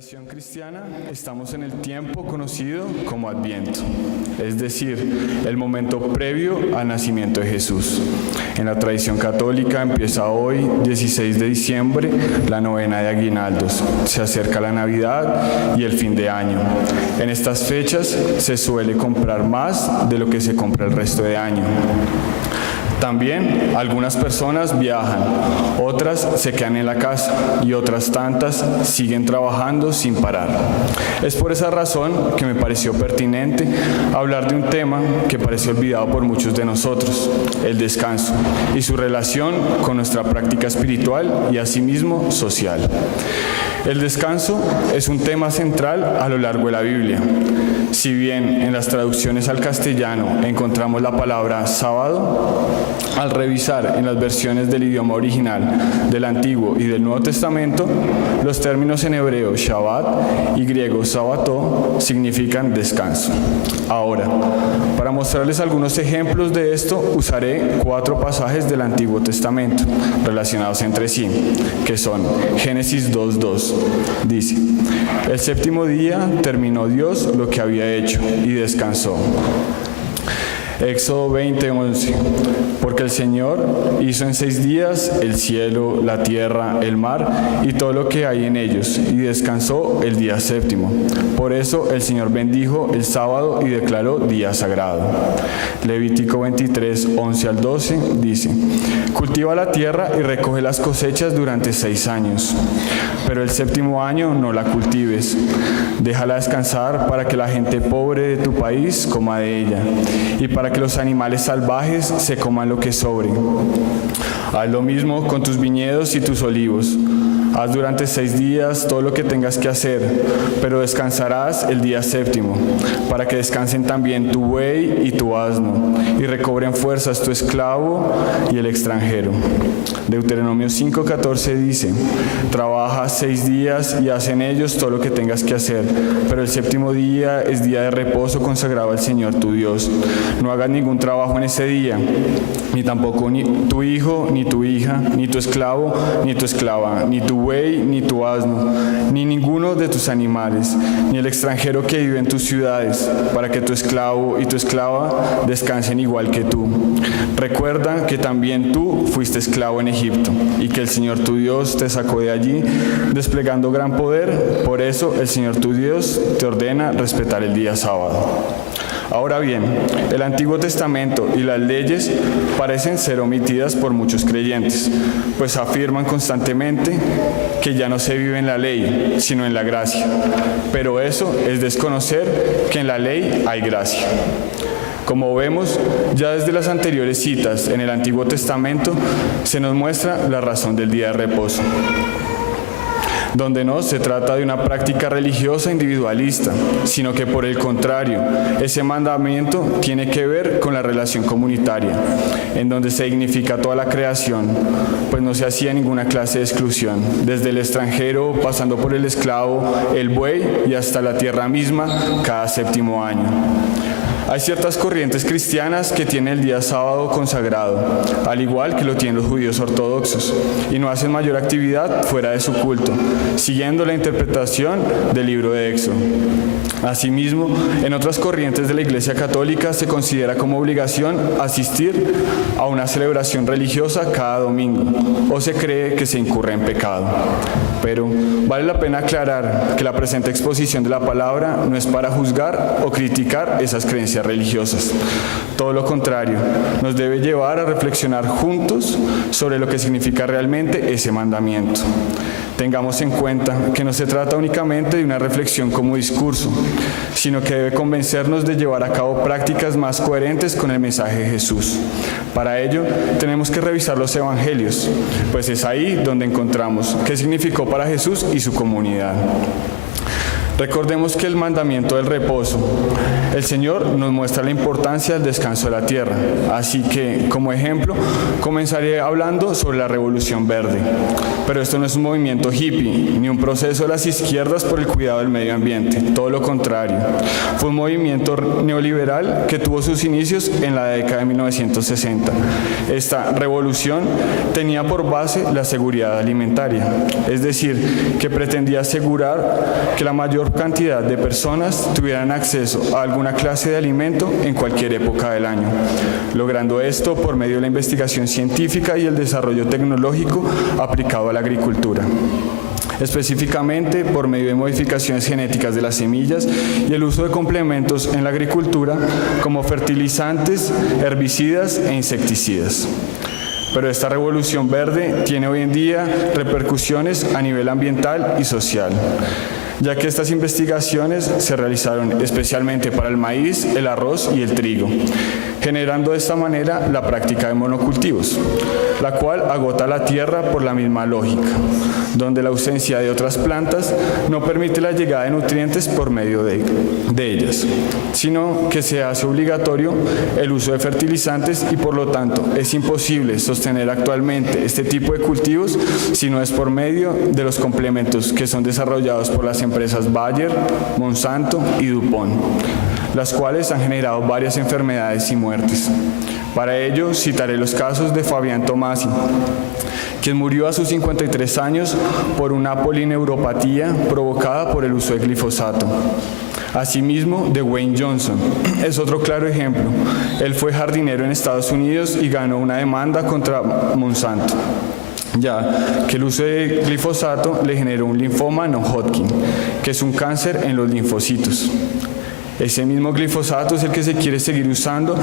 tradición cristiana estamos en el tiempo conocido como Adviento, es decir, el momento previo al nacimiento de Jesús. En la tradición católica empieza hoy, 16 de diciembre, la novena de aguinaldos. Se acerca la Navidad y el fin de año. En estas fechas se suele comprar más de lo que se compra el resto de año. También algunas personas viajan, otras se quedan en la casa y otras tantas siguen trabajando sin parar. Es por esa razón que me pareció pertinente hablar de un tema que parece olvidado por muchos de nosotros, el descanso y su relación con nuestra práctica espiritual y asimismo social. El descanso es un tema central a lo largo de la Biblia. Si bien en las traducciones al castellano encontramos la palabra sábado, al revisar en las versiones del idioma original del Antiguo y del Nuevo Testamento, los términos en hebreo Shabbat y griego Sabató significan descanso. Ahora, para mostrarles algunos ejemplos de esto, usaré 4 pasajes del Antiguo Testamento relacionados entre sí, que son Génesis 2:2. Dice: el séptimo día terminó Dios lo que había hecho y descansó. Éxodo 20:11, porque el Señor hizo en 6 días el cielo, la tierra, el mar y todo lo que hay en ellos, y descansó el día séptimo. Por eso el Señor bendijo el sábado y declaró día sagrado. Levítico 23:11 al 12 dice: cultiva la tierra y recoge las cosechas durante 6 años, pero el séptimo año no la cultives. Déjala descansar para que la gente pobre de tu país coma de ella, y para que los animales salvajes se coman lo que sobre. Haz lo mismo con tus viñedos y tus olivos. Haz durante 6 días todo lo que tengas que hacer, pero descansarás el día séptimo, para que descansen también tu buey y tu asno, y recobren fuerzas tu esclavo y el extranjero. Deuteronomio 5:14 dice: trabaja 6 días y haz en ellos todo lo que tengas que hacer, pero el séptimo día es día de reposo consagrado al Señor tu Dios. No hagas ningún trabajo en ese día, ni tampoco ni tu hijo, ni tu hija, ni tu esclavo, ni tu esclava, ni tu buey, ni tu asno, ni ninguno de tus animales, ni el extranjero que vive en tus ciudades, para que tu esclavo y tu esclava descansen igual que tú. Recuerda que también tú fuiste esclavo en Egipto, y que el Señor tu Dios te sacó de allí, desplegando gran poder. Por eso el Señor tu Dios te ordena respetar el día sábado. Ahora bien, el Antiguo Testamento y las leyes parecen ser omitidas por muchos creyentes, pues afirman constantemente que ya no se vive en la ley, sino en la gracia. Pero eso es desconocer que en la ley hay gracia. Como vemos, ya desde las anteriores citas en el Antiguo Testamento se nos muestra la razón del día de reposo, donde no se trata de una práctica religiosa individualista, sino que por el contrario, ese mandamiento tiene que ver con la relación comunitaria, en donde se dignifica toda la creación, pues no se hacía ninguna clase de exclusión, desde el extranjero, pasando por el esclavo, el buey y hasta la tierra misma, cada séptimo año. Hay ciertas corrientes cristianas que tienen el día sábado consagrado, al igual que lo tienen los judíos ortodoxos, y no hacen mayor actividad fuera de su culto, siguiendo la interpretación del libro de Éxodo. Asimismo, en otras corrientes de la Iglesia Católica se considera como obligación asistir a una celebración religiosa cada domingo, o se cree que se incurre en pecado. Pero vale la pena aclarar que la presente exposición de la palabra no es para juzgar o criticar esas creencias religiosas. Todo lo contrario, nos debe llevar a reflexionar juntos sobre lo que significa realmente ese mandamiento. Tengamos en cuenta que no se trata únicamente de una reflexión como discurso, sino que debe convencernos de llevar a cabo prácticas más coherentes con el mensaje de Jesús. Para ello, tenemos que revisar los evangelios, pues es ahí donde encontramos qué significó para Jesús y su comunidad. Recordemos que el mandamiento del reposo, el Señor nos muestra la importancia del descanso de la tierra. Así que, como ejemplo, comenzaré hablando sobre la Revolución Verde. Pero esto no es un movimiento hippie, ni un proceso de las izquierdas por el cuidado del medio ambiente. Todo lo contrario. Fue un movimiento neoliberal que tuvo sus inicios en la década de 1960. Esta revolución tenía por base la seguridad alimentaria, es decir, que pretendía asegurar que la mayor cantidad de personas tuvieran acceso a alguna clase de alimento en cualquier época del año, logrando esto por medio de la investigación científica y el desarrollo tecnológico aplicado a la agricultura. Específicamente por medio de modificaciones genéticas de las semillas y el uso de complementos en la agricultura como fertilizantes, herbicidas e insecticidas. Pero esta revolución verde tiene hoy en día repercusiones a nivel ambiental y social, ya que estas investigaciones se realizaron especialmente para el maíz, el arroz y el trigo, generando de esta manera la práctica de monocultivos, la cual agota la tierra por la misma lógica, donde la ausencia de otras plantas no permite la llegada de nutrientes por medio de ellas, sino que se hace obligatorio el uso de fertilizantes y por lo tanto es imposible sostener actualmente este tipo de cultivos si no es por medio de los complementos que son desarrollados por las empresas Bayer, Monsanto y DuPont, las cuales han generado varias enfermedades y muertes. Para ello citaré los casos de Fabián Tomasi, quien murió a sus 53 años por una polineuropatía provocada por el uso de glifosato. Asimismo, de Wayne Johnson es otro claro ejemplo. Él fue jardinero en Estados Unidos y ganó una demanda contra Monsanto, ya que el uso de glifosato le generó un linfoma no-Hodgkin, que es un cáncer en los linfocitos. Ese mismo glifosato es el que se quiere seguir usando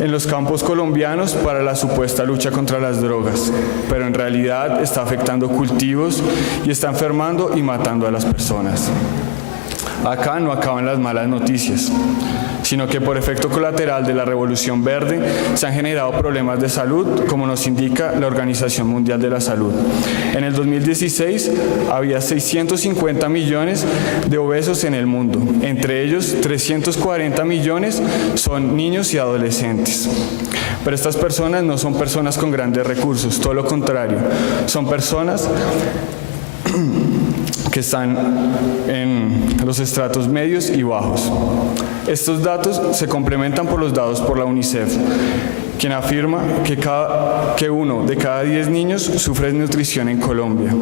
en los campos colombianos para la supuesta lucha contra las drogas, pero en realidad está afectando cultivos y está enfermando y matando a las personas. Acá no acaban las malas noticias, sino que por efecto colateral de la Revolución Verde se han generado problemas de salud, como nos indica la Organización Mundial de la Salud. En el 2016 había 650 millones de obesos en el mundo, entre ellos 340 millones son niños y adolescentes. Pero estas personas no son personas con grandes recursos, todo lo contrario, son personas que están en los estratos medios y bajos. Estos datos se complementan por los dados por la UNICEF, quien afirma que 1 de cada 10 niños sufre desnutrición en Colombia.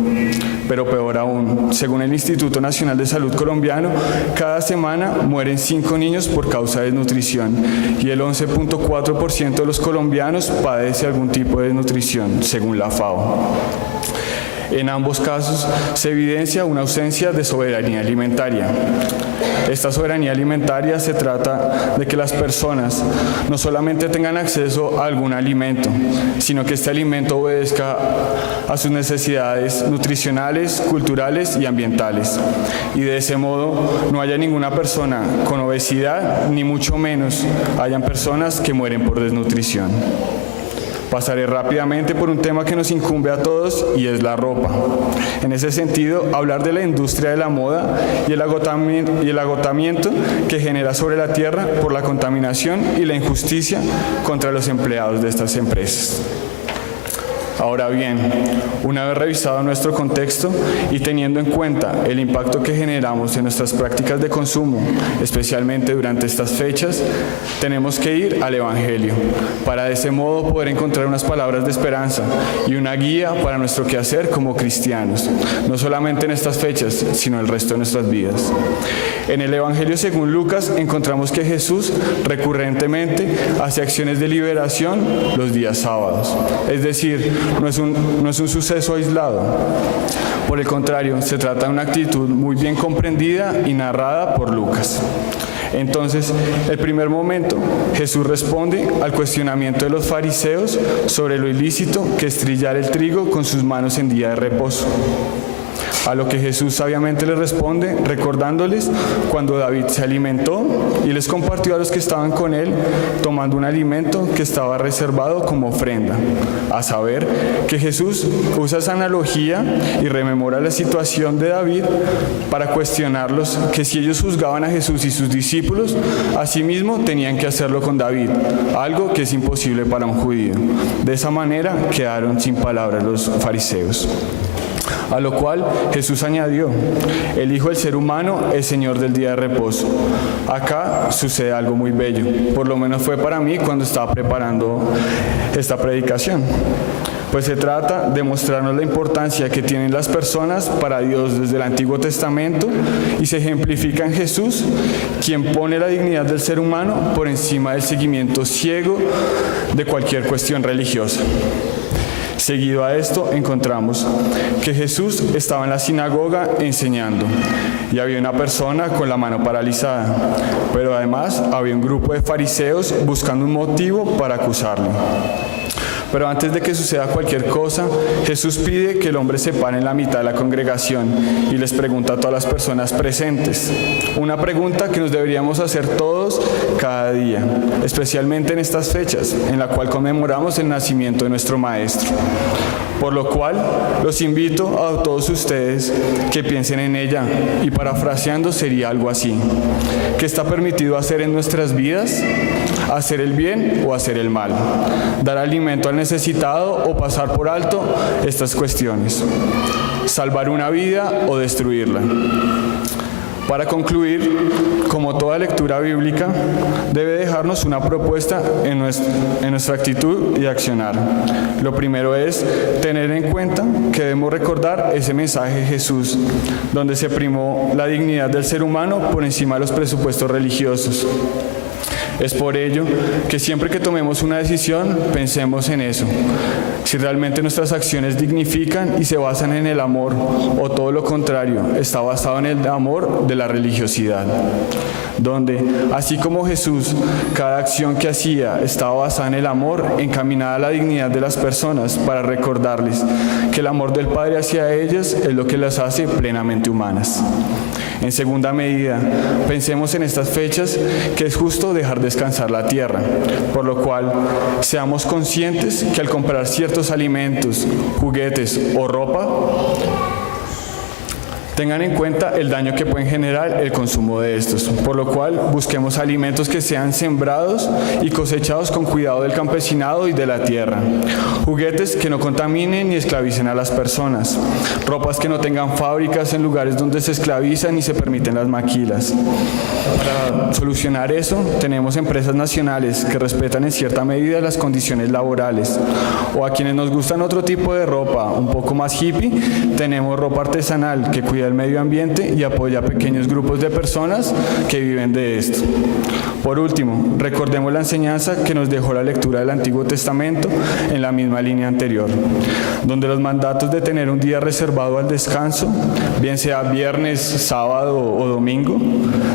Pero peor aún, según el Instituto Nacional de Salud colombiano, cada semana mueren 5 niños por causa de desnutrición y el 11.4% de los colombianos padece algún tipo de desnutrición, según la FAO. En ambos casos se evidencia una ausencia de soberanía alimentaria. Esta soberanía alimentaria se trata de que las personas no solamente tengan acceso a algún alimento, sino que este alimento obedezca a sus necesidades nutricionales, culturales y ambientales. Y de ese modo no haya ninguna persona con obesidad, ni mucho menos hayan personas que mueren por desnutrición. Pasaré rápidamente por un tema que nos incumbe a todos y es la ropa. En ese sentido, hablar de la industria de la moda y el agotamiento que genera sobre la tierra por la contaminación y la injusticia contra los empleados de estas empresas. Ahora bien, una vez revisado nuestro contexto y teniendo en cuenta el impacto que generamos en nuestras prácticas de consumo, especialmente durante estas fechas, tenemos que ir al Evangelio, para de ese modo poder encontrar unas palabras de esperanza y una guía para nuestro quehacer como cristianos, no solamente en estas fechas, sino el resto de nuestras vidas. En el Evangelio según Lucas encontramos que Jesús recurrentemente hace acciones de liberación los días sábados, es decir, no es un suceso aislado. Por el contrario, se trata de una actitud muy bien comprendida y narrada por Lucas. Entonces, el primer momento, Jesús responde al cuestionamiento de los fariseos sobre lo ilícito que es trillar el trigo con sus manos en día de reposo. A lo que Jesús sabiamente les responde, recordándoles cuando David se alimentó y les compartió a los que estaban con él, tomando un alimento que estaba reservado como ofrenda. A saber, que Jesús usa esa analogía y rememora la situación de David para cuestionarlos que si ellos juzgaban a Jesús y sus discípulos, asimismo tenían que hacerlo con David, algo que es imposible para un judío. De esa manera quedaron sin palabras los fariseos. A lo cual Jesús añadió, el Hijo del Ser Humano es Señor del día de reposo. Acá sucede algo muy bello, por lo menos fue para mí cuando estaba preparando esta predicación. Pues se trata de mostrarnos la importancia que tienen las personas para Dios desde el Antiguo Testamento y se ejemplifica en Jesús, quien pone la dignidad del ser humano por encima del seguimiento ciego de cualquier cuestión religiosa. Seguido a esto encontramos que Jesús estaba en la sinagoga enseñando y había una persona con la mano paralizada, pero además había un grupo de fariseos buscando un motivo para acusarle. Pero antes de que suceda cualquier cosa, Jesús pide que el hombre se pare en la mitad de la congregación y les pregunta a todas las personas presentes. Una pregunta que nos deberíamos hacer todos cada día, especialmente en estas fechas, en la cual conmemoramos el nacimiento de nuestro Maestro. Por lo cual, los invito a todos ustedes que piensen en ella y parafraseando sería algo así. ¿Qué está permitido hacer en nuestras vidas? ¿Hacer el bien o hacer el mal? ¿Dar alimento al necesitado o pasar por alto estas cuestiones? ¿Salvar una vida o destruirla? Para concluir, como toda lectura bíblica, debe dejarnos una propuesta en nuestra actitud y accionar. Lo primero es tener en cuenta que debemos recordar ese mensaje de Jesús, donde se primó la dignidad del ser humano por encima de los presupuestos religiosos. Es por ello que siempre que tomemos una decisión, pensemos en eso. Si realmente nuestras acciones dignifican y se basan en el amor, o todo lo contrario, está basado en el amor de la religiosidad. Donde, así como Jesús, cada acción que hacía estaba basada en el amor, encaminada a la dignidad de las personas para recordarles que el amor del Padre hacia ellas es lo que las hace plenamente humanas. En segunda medida, pensemos en estas fechas que es justo dejar descansar la tierra, por lo cual seamos conscientes que al comprar ciertos alimentos, juguetes o ropa, tengan en cuenta el daño que pueden generar el consumo de estos, por lo cual busquemos alimentos que sean sembrados y cosechados con cuidado del campesinado y de la tierra, juguetes que no contaminen ni esclavicen a las personas, ropas que no tengan fábricas en lugares donde se esclavizan y se permiten las maquilas. Para solucionar eso, tenemos empresas nacionales que respetan en cierta medida las condiciones laborales, o a quienes nos gustan otro tipo de ropa, un poco más hippie, tenemos ropa artesanal que cuida el medio ambiente y apoya a pequeños grupos de personas que viven de esto. Por último, recordemos la enseñanza que nos dejó la lectura del Antiguo Testamento en la misma línea anterior, donde los mandatos de tener un día reservado al descanso, bien sea viernes, sábado o domingo,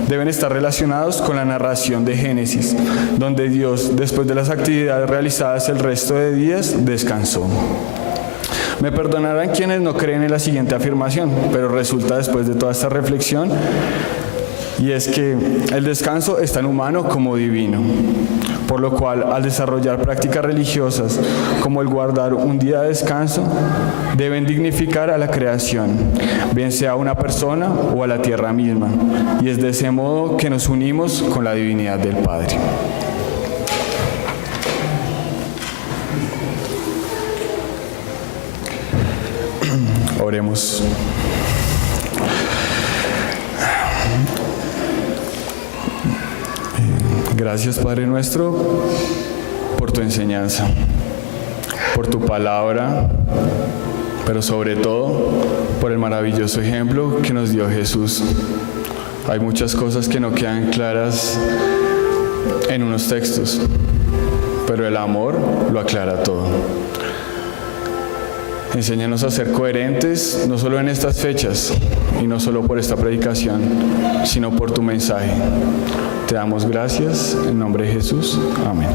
deben estar relacionados con la narración de Génesis, donde Dios, después de las actividades realizadas el resto de días, descansó. Me perdonarán quienes no creen en la siguiente afirmación, pero resulta después de toda esta reflexión, y es que el descanso es tan humano como divino, por lo cual al desarrollar prácticas religiosas como el guardar un día de descanso, deben dignificar a la creación, bien sea a una persona o a la tierra misma, y es de ese modo que nos unimos con la divinidad del Padre. Oremos. Gracias, Padre nuestro, por tu enseñanza, por tu palabra, pero sobre todo por el maravilloso ejemplo que nos dio Jesús. Hay muchas cosas que no quedan claras en unos textos, pero el amor lo aclara todo. Enséñanos a ser coherentes, no solo en estas fechas y no solo por esta predicación, sino por tu mensaje. Te damos gracias en nombre de Jesús. Amén.